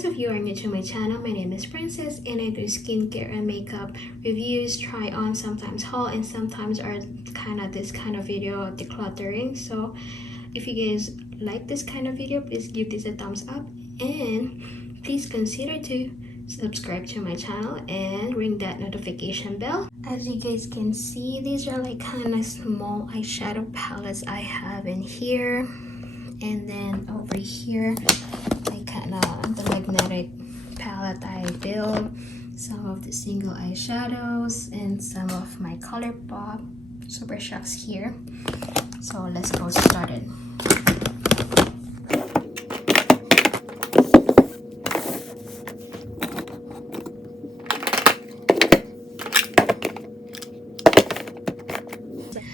those of you who are new to my channel, my name is Princess and I do skincare and makeup reviews, try on, sometimes haul, and sometimes are this kind of video decluttering. So if you guys like this kind of video, please give this a thumbs up and please consider to subscribe to my channel and ring that notification bell. As you guys can see, these are like kind of small eyeshadow palettes I have in here, and then over here like kind of the magnetic palette I built, some of the single eyeshadows and some of my color pop super shocks here. So let's go started.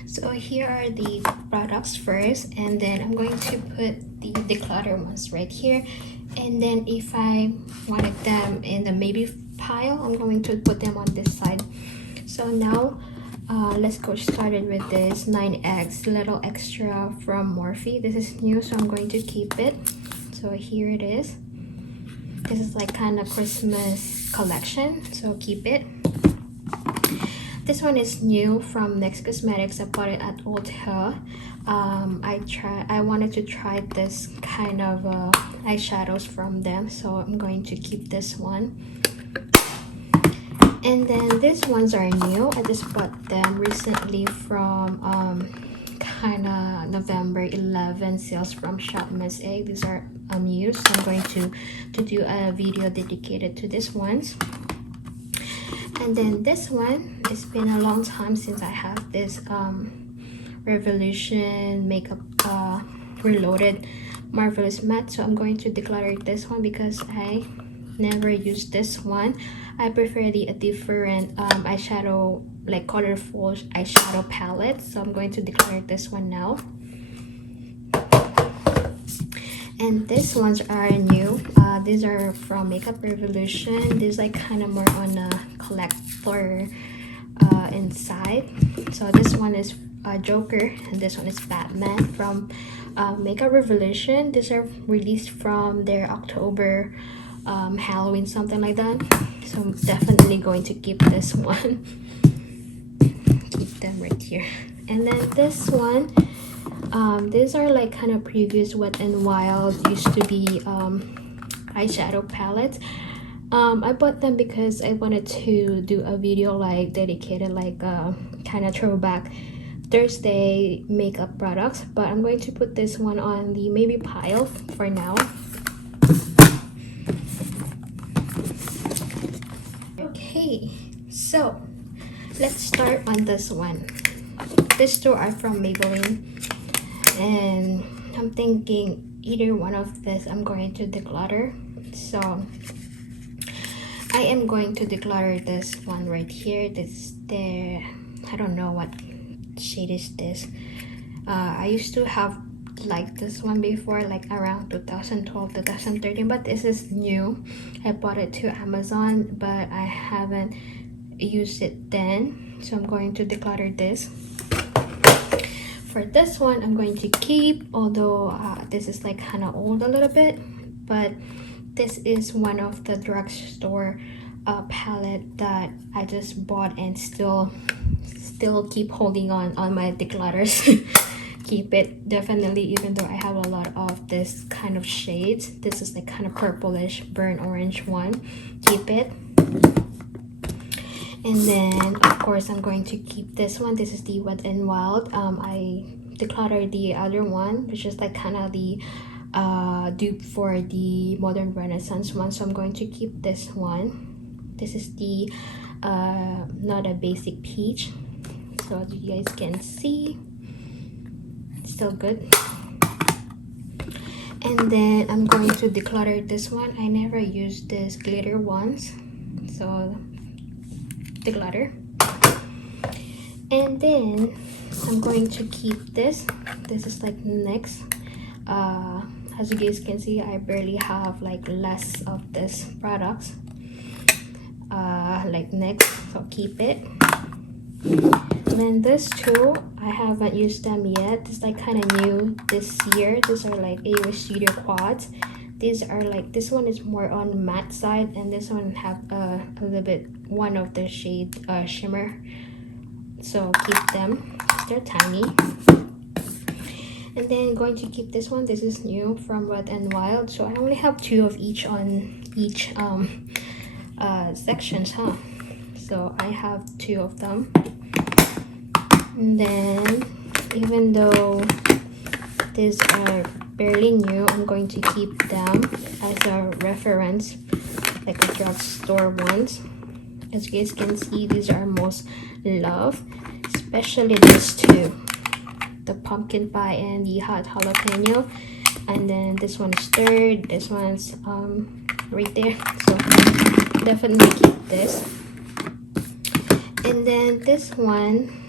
So here are the products first, and then I'm going to put the declutter ones right here, and then if I wanted them in the maybe pile, I'm going to put them on this side. So now let's go started with this 9X little extra from Morphe. This is new, so I'm going to keep it. So here it is. This is like kind of Christmas collection, so keep it. This one is new from NYX Cosmetics. I bought it at Ulta. I wanted to try this kind of eyeshadows from them, so I'm going to keep this one. And then these ones are new. I just bought them recently from kind of November 11 sales from Shop Miss A. These are unused, so I'm going to do a video dedicated to these ones. And then this one, it's been a long time since I have this Revolution Makeup Reloaded Marvelous Matte, so I'm going to declutter this one because I never used this one. I prefer a different eyeshadow, like colorful eyeshadow palette, so I'm going to declutter this one now. And these ones are new. These are from Makeup Revolution. These like kind of more on a collector inside. So this one is Joker and this one is Batman from Makeup Revolution. These are released from their October Halloween, something like that. So I'm definitely going to keep this one. Keep them right here. And then this one, these are like kind of previous Wet n Wild used to be eyeshadow palettes. I bought them because I wanted to do a video like dedicated, like kind of throwback Thursday makeup products, but I'm going to put this one on the maybe pile for now. Okay, so let's start on this one. These two are from Maybelline, and I'm thinking either one of this I'm going to declutter. So I am going to declutter this one right here. This there, I don't know what shade is this. I used to have like this one before, like around 2012 2013, but this is new. I bought it to Amazon, but I haven't used it then, so I'm going to declutter this. For this one, I'm going to keep, although this is like kind of old a little bit, but this is one of the drugstore palette that I just bought and still keep holding on my declutters. Keep it definitely, even though I have a lot of this kind of shades. This is like kind of purplish burnt orange one. Keep it. And then of course I'm going to keep this one. This is the Wet n Wild. I decluttered the other one, which is like kind of the dupe for the Modern Renaissance one, so I'm going to keep this one. This is the not a basic peach, so you guys can see it's still good. And then I'm going to declutter this one. I never used this glitter ones, so declutter. And then I'm going to keep this. This is like NYX. As you guys can see, I barely have like less of this products like NYX, so keep it. And then this two, I haven't used them yet. It's like kind of new this year. These are like AOA Studio quads. These are like, this one is more on matte side, and this one have a little bit one of the shade shimmer, so keep them, they're tiny. And then going to keep this one. This is new from Wet n Wild, so I only have 2 of each on each sections, so I have 2 of them. And then even though these are barely new, I'm going to keep them as a reference, like a drugstore ones. As you guys can see, these are most loved, especially these 2, the pumpkin pie and the hot jalapeno. And then this one is 3rd, this one's right there, so definitely keep this. And then this one,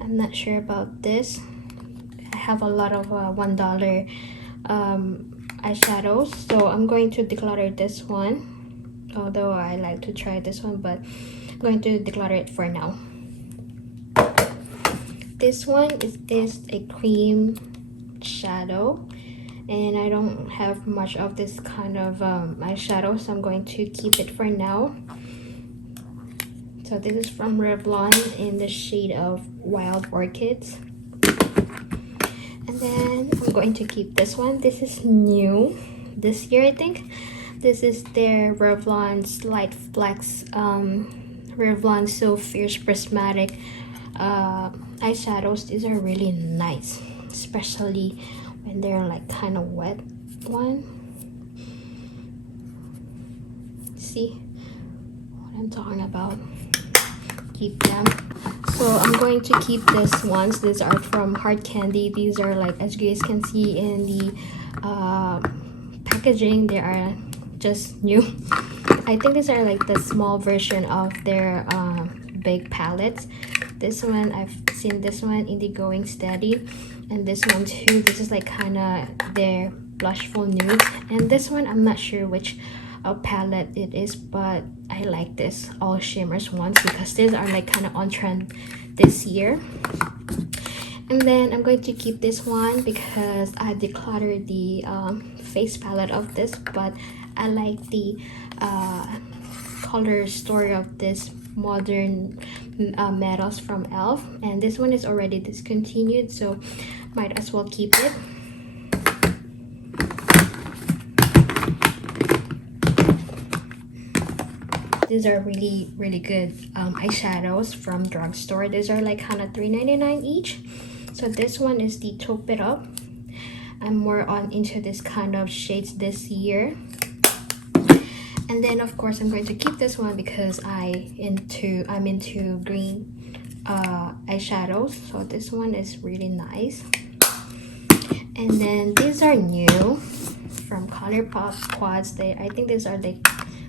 I'm not sure about this. I have a lot of $1 eyeshadows, so I'm going to declutter this one, although I like to try this one, but I'm going to declutter it for now. This one is a cream shadow, and I don't have much of this kind of eyeshadow, so I'm going to keep it for now. So this is from Revlon in the shade of Wild Orchids. And then I'm going to keep this one. This is new this year, I think. This is their Revlon Slight Flex Revlon So Fierce Prismatic eyeshadows. These are really nice, especially when they're like kind of wet one. See what I'm talking about? Keep them. So I'm going to keep this ones. These are from Hard Candy. These are like, as you guys can see in the packaging, they are just new. I think these are like the small version of their big palettes. This one, I've seen this one in the Going Steady, and this one too. This is like kind of their blushful nudes, and this one I'm not sure which palette it is, but I like this all shimmers ones because these are like kind of on trend this year. And then I'm going to keep this one because I decluttered the face palette of this, but I like the color story of this modern metals from elf, and this one is already discontinued, so might as well keep it. These are really good eyeshadows from drugstore. These are like kind of $3.99 each. So this one is the Taupe It Up. I'm more on into this kind of shades this year. And then of course I'm going to keep this one because I'm into green eyeshadows. So this one is really nice. And then these are new from ColourPop Quads. I think these are the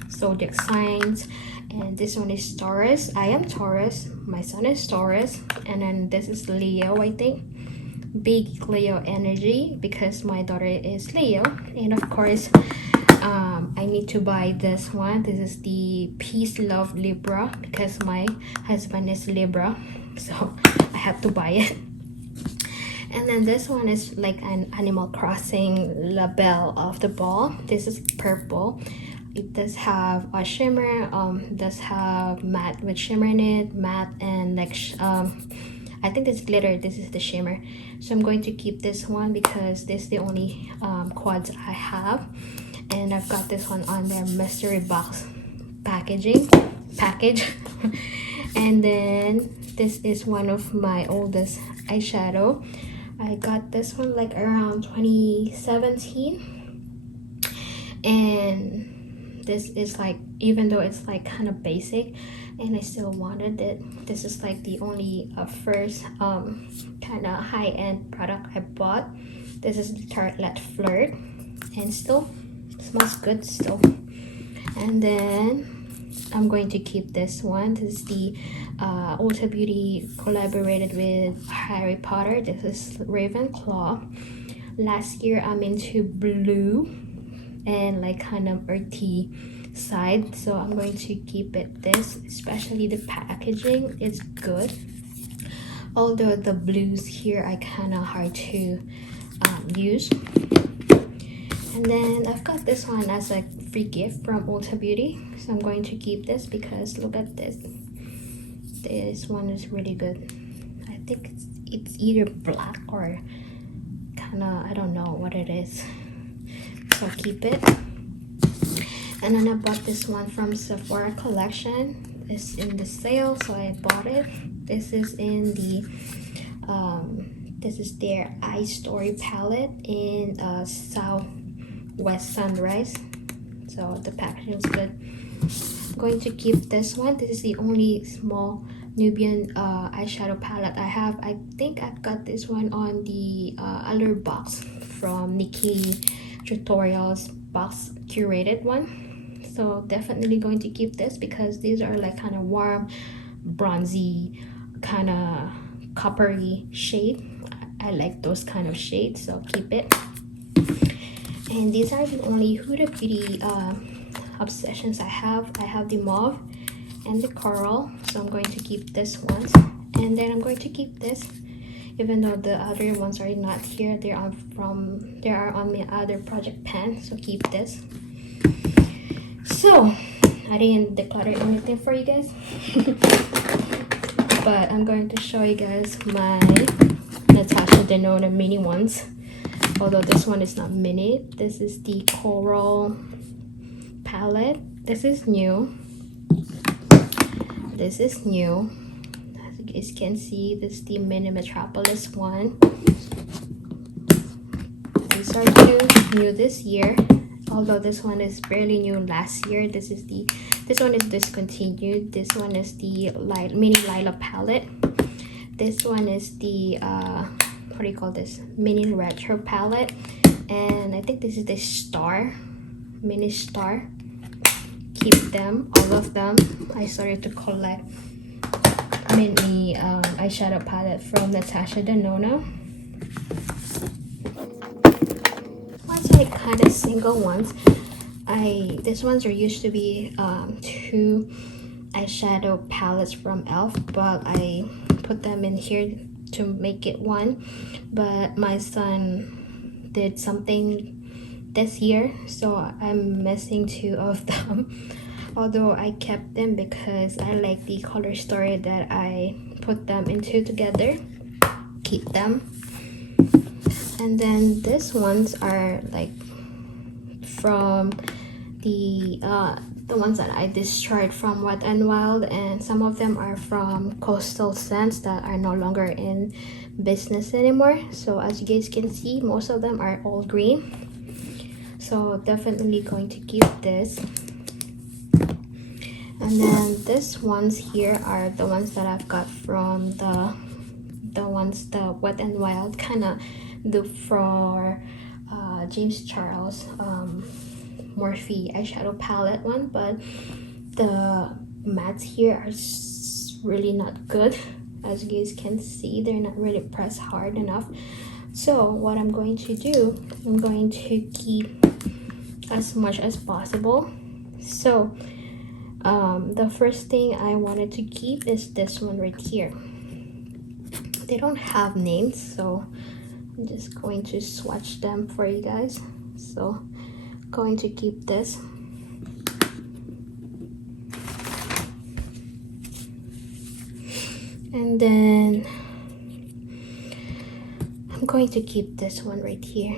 zodiac signs, and this one is Taurus. I am Taurus, my son is Taurus, and then this is Leo. I think big Leo energy because my daughter is Leo. And of course I need to buy this one. This is the Peace Love Libra because my husband is Libra, so I have to buy it. And then this one is like an Animal Crossing label of the ball. This is purple. It does have a shimmer, does have matte with shimmer in it, matte, and like I think this glitter. This is the shimmer. So I'm going to keep this one because this is the only quads I have, and I've got this one on their mystery box package. And then this is one of my oldest eyeshadow. I got this one like around 2017, and this is like, even though it's like kind of basic and I still wanted it, this is like the only first kind of high-end product I bought. This is the Tartelette Flirt, and still smells good still. And then I'm going to keep this one. This is the Ulta Beauty collaborated with Harry Potter. This is Ravenclaw. Last year I'm into blue and like kind of earthy side, so I'm going to keep it this, especially the packaging is good, although the blues here are kind of hard to use. And then I've got this one as a free gift from Ulta Beauty, so I'm going to keep this because look at this. This one is really good. I think it's either black or kind of, I don't know what it is, so I'll keep it. And then I bought this one from Sephora collection. It's in the sale, so I bought it. This is in the this is their Eye Story palette in Southwest Sunrise. So the packaging is good. I'm going to keep this one. This is the only small Nubian eyeshadow palette I have. I think I've got this one on the other box from Nikki Tutorials box curated one. So definitely going to keep this because these are like kind of warm, bronzy, kind of coppery shade. I like those kind of shades, so keep it. And these are the only Huda Beauty obsessions I have. I have the mauve and the coral, so I'm going to keep this one. And then I'm going to keep this, even though the other ones are not here. They are on my other project pan, so keep this. So I didn't declutter anything for you guys, but I'm going to show you guys my Natasha Denona mini ones. Although this one is not mini. This is the coral palette. This is new. This is new. As you guys can see, this is the mini Metropolis one. These are new this year. Although this one is barely new last year. This one is discontinued. This one is the mini Lila palette. This one is the what do you call this, mini retro palette, and I think this is the mini star. Keep them, all of them. I started to collect mini eyeshadow palette from Natasha Denona. Ones are kind of single ones. These ones are used to be 2 eyeshadow palettes from e.l.f., but I put them in here to make it one. But my son did something this year, so I'm missing 2 of them. Although I kept them because I like the color story that I put them into together. Keep them. And then these ones are like from the ones that I destroyed from Wet n Wild, and some of them are from Coastal Scents that are no longer in business anymore. So as you guys can see, most of them are all green, so definitely going to keep this. And then these ones here are the ones that I've got from the Wet n Wild kind of look for James Charles Morphe eyeshadow palette one, but the mattes here are really not good. As you guys can see, they're not really pressed hard enough. So what I'm going to do, I'm going to keep as much as possible. So the first thing I wanted to keep is this one right here. They don't have names, so I'm just going to swatch them for you guys. So going to keep this. And then I'm going to keep this one right here.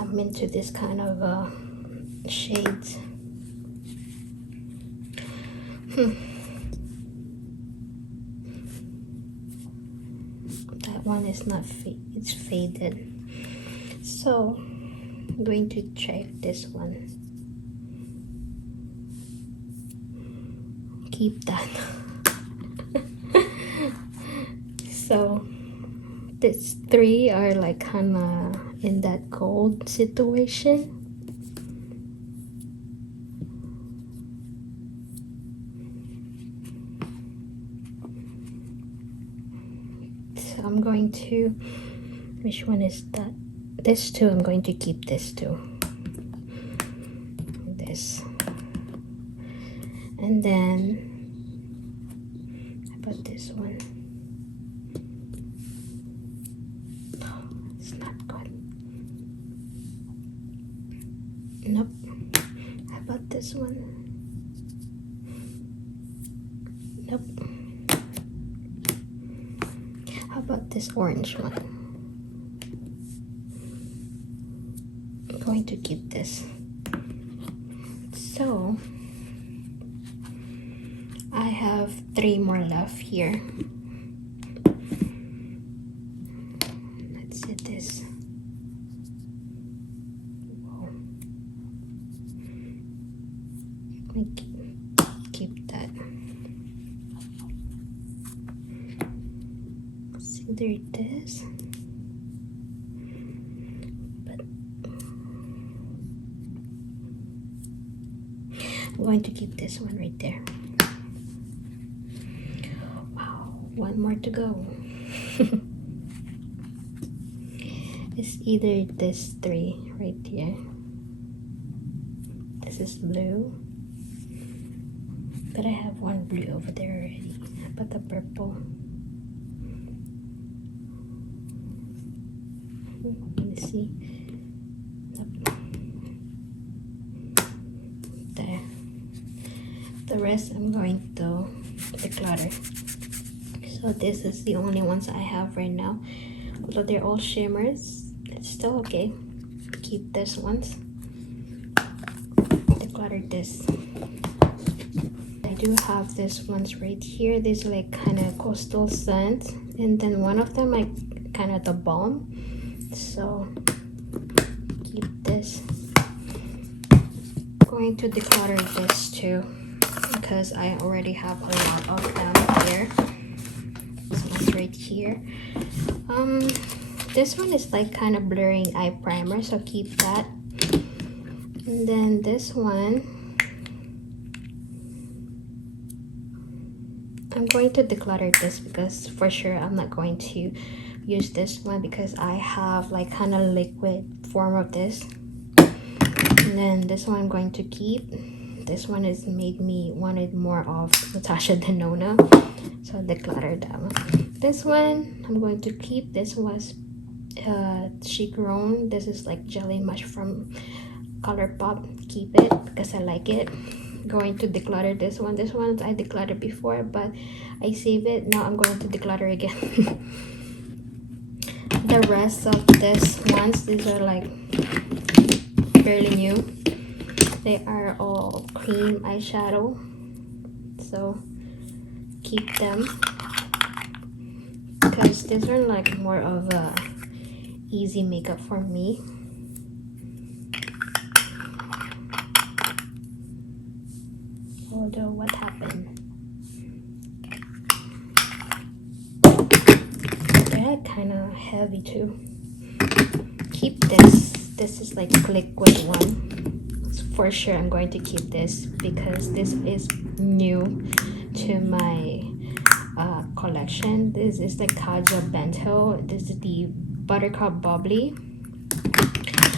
I'm into this kind of shades. That one is not it's faded. So I'm going to check this one. Keep that. So these 3 are like kind of in that gold situation. So I'm going to, which one is that? This 2, I'm going to keep this 2. This. And then I put this one. Oh, it's not good. this one? Nope. How about this orange one? I'm going to keep this. So I have 3 more left here. Let's see this. Whoa. Let me keep that. It's either this, but I'm going to keep this one right there. Wow, 1 more to go. It's either this 3 right here. This is blue, but I have 1 blue over there already. But the purple. Let me see. There. The rest I'm going to declutter. So this is the only ones I have right now. Although they're all shimmers, it's still okay. Keep this ones. Declutter this. I do have this ones right here. These like kind of coastal scents, and then one of them like kind of the balm. So keep this. I'm going to declutter this too because I already have a lot of them here. This one's right here. This one is like kind of blurring eye primer, so keep that. And then this one, I'm going to declutter this because for sure I'm not going to use this one because I have like kind of liquid form of this. And then this one I'm going to keep. This one has made me wanted more of Natasha Denona, so I declutter that one. This one I'm going to keep. This was She Grown. This is like jelly mush from ColourPop. Keep it because I like it. Going to declutter this one. This one I decluttered before, but I save it. Now I'm going to declutter again. The rest of this ones, these are like fairly new. They are all cream eyeshadow, so keep them because these are like more of a easy makeup for me. Although what happened? They're kind of heavy too. Keep this. This is like liquid one. For sure I'm going to keep this because this is new to my collection. This is the Kaja Bento. This is the Buttercup Bubbly.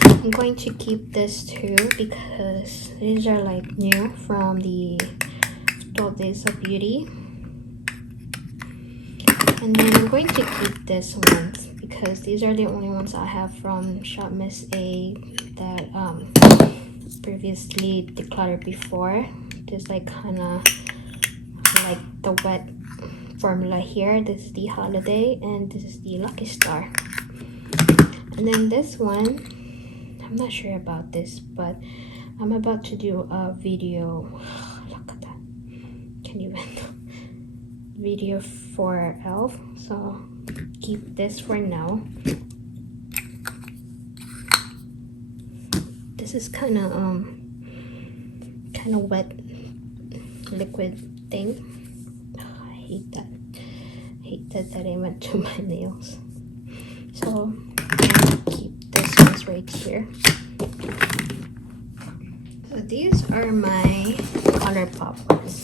I'm going to keep this too because these are like new from the 12 Days of Beauty. And then I'm going to keep this ones because these are the only ones I have from Shop Miss A that previously decluttered before. Just like kind of like the wet formula here. This is the Holiday and this is the Lucky Star. And then this one, I'm not sure about this, but I'm about to do a video. Look at that. Can't even. Video for elf, so keep this for now. This is kind of wet liquid thing. I hate that. I hate that I went to my nails. So keep this ones right here. So these are my ColourPop ones.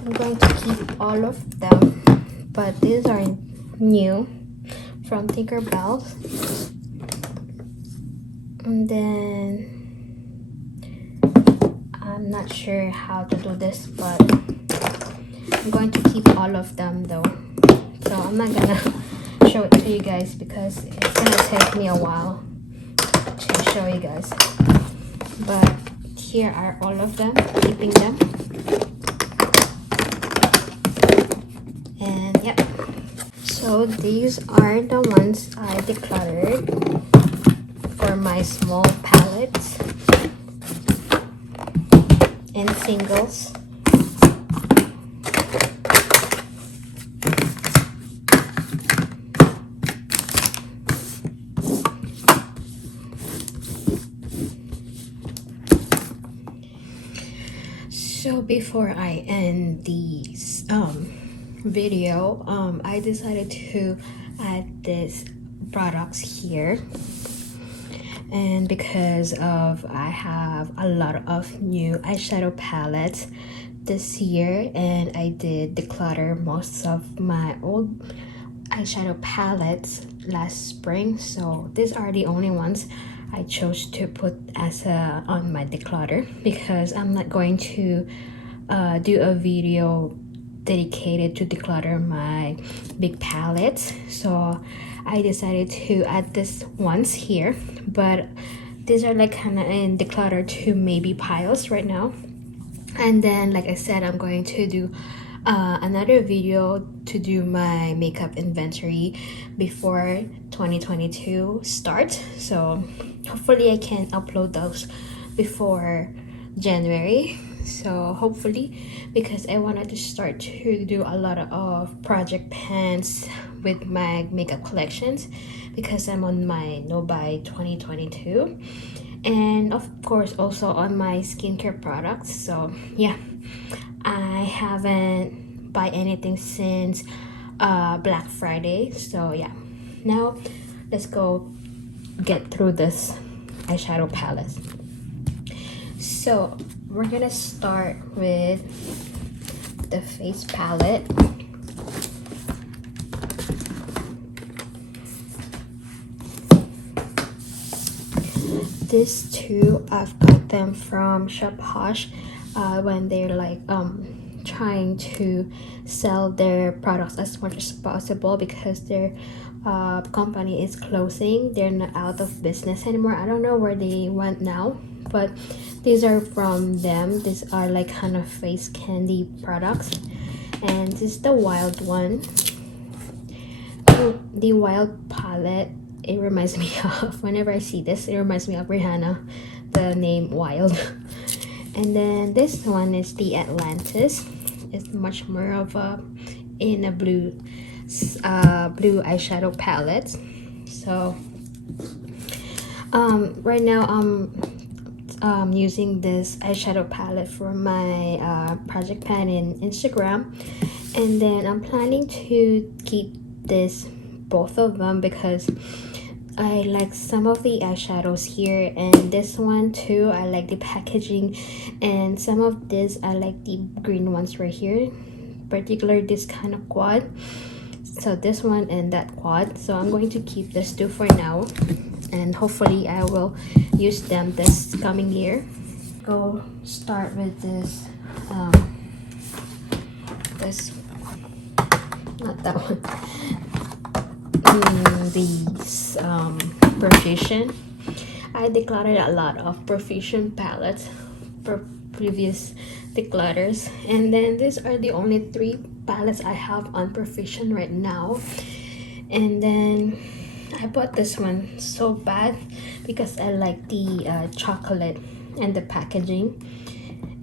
I'm going to keep all of them, but these are new from Tinkerbell. And then I'm not sure how to do this, but I'm going to keep all of them though. So I'm not gonna show it to you guys because it's gonna take me a while to show you guys. But here are all of them, keeping them. And yep, so these are the ones I decluttered for my small palettes and singles. So before I end this video, I decided to add these products here, and because of I have a lot of new eyeshadow palettes this year, and I did declutter most of my old eyeshadow palettes last spring, so these are the only ones I chose to put as on my declutter, because I'm not going to do a video dedicated to declutter my big palettes. So I decided to add this ones here, but these are like kind of in declutter to maybe piles right now. And then, like I said, I'm going to do another video to do my makeup inventory before 2022 starts. So hopefully I can upload those before January. So hopefully, because I wanted to start to do a lot of project pans with my makeup collections, because I'm on my no buy 2022, and of course also on my skincare products. So yeah, I haven't buy anything since Black Friday. So yeah, now let's go get through this eyeshadow palette. So we're gonna start with the face palette. These two, I've got them from Shop Hosh when they're like trying to sell their products as much as possible, because their company is closing. They're not out of business anymore. I don't know where they went now, but these are from them. These are like kind of face candy products, and this is the wild one. The wild palette, it reminds me of, whenever I see this, it reminds me of Rihanna, the name Wild. And then this one is the Atlantis. It's much more of a in a blue eyeshadow palette. So right now I'm using this eyeshadow palette for my project pan in Instagram, and then I'm planning to keep this both of them because I like some of the eyeshadows here, and this one too. I like the packaging, and some of this I like the green ones right here, particularly this kind of quad. So this one and that quad. So I'm going to keep this two for now, and hopefully I will use them this coming year. Go start with this this, not that one. These Profusion. I decluttered a lot of Profusion palettes for previous declutters, and then these are the only 3 palettes I have on Profusion right now. And then I bought this one so bad because I like the chocolate and the packaging,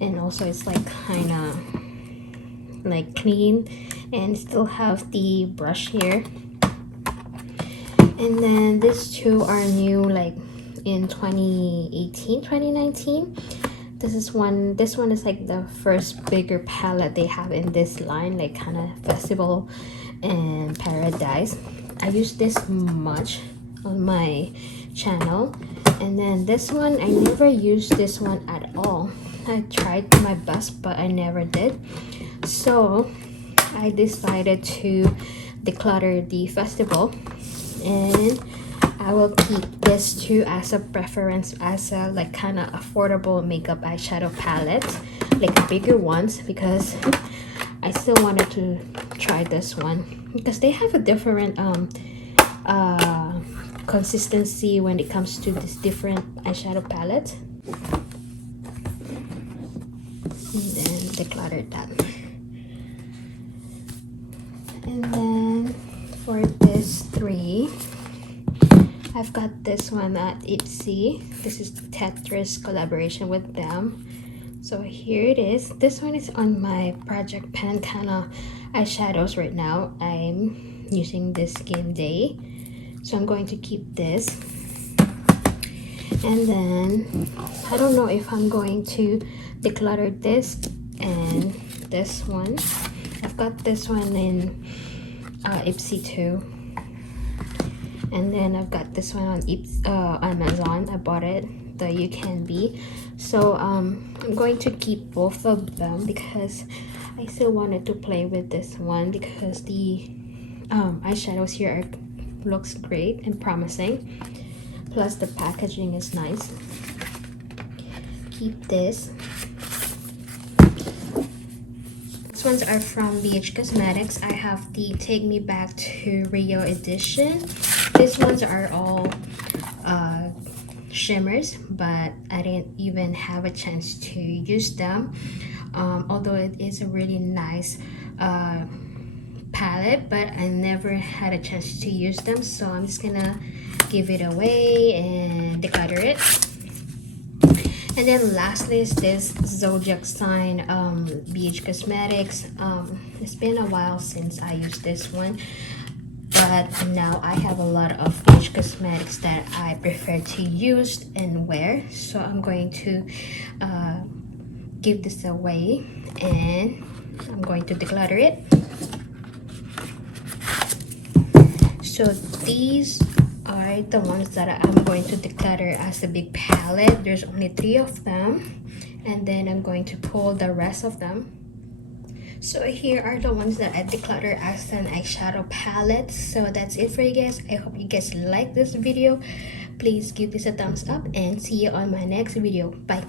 and also it's like kind of like clean and still have the brush here. And then these two are new, like in 2018 2019. This one is like the first bigger palette they have in this line, like kind of Festival and Paradise. I use this much on my channel. And then this one, I never used this one at all. I tried my best, but I never did. So I decided to declutter the Festival, and I will keep this two as a preference, as a like kind of affordable makeup eyeshadow palette, like bigger ones, because I still wanted to try this one because they have a different consistency when it comes to this different eyeshadow palette. and then declutter that. And then for this 3, I've got this one at Ipsy. This is Tetris collaboration with them. So here it is. This one is on my Project Pen kind of eyeshadows right now. I'm using this game day, so I'm going to keep this. And then I don't know if I'm going to declutter this and this one. I've got this one in Ipsy too. And then I've got this one on Amazon. I bought it, the You Can Be. So I'm going to keep both of them because I still wanted to play with this one because the eyeshadows here looks great and promising. Plus the packaging is nice. Keep this. These ones are from BH Cosmetics. I have the Take Me Back to Rio edition. These ones are all shimmers, but I didn't even have a chance to use them. Although it is a really nice palette, but I never had a chance to use them, so I'm just gonna give it away and declutter it. And then lastly is this Zodiac Sign BH Cosmetics. It's been a while since I used this one, but now I have a lot of BH Cosmetics that I prefer to use and wear, so I'm going to give this away and I'm going to declutter it. So these are the ones that I'm going to declutter as a big palette. There's only 3 of them, and then I'm going to pull the rest of them. So here are the ones that I declutter as an eyeshadow palette. So that's it for you guys. I hope you guys like this video. Please give this a thumbs up and see you on my next video. Bye.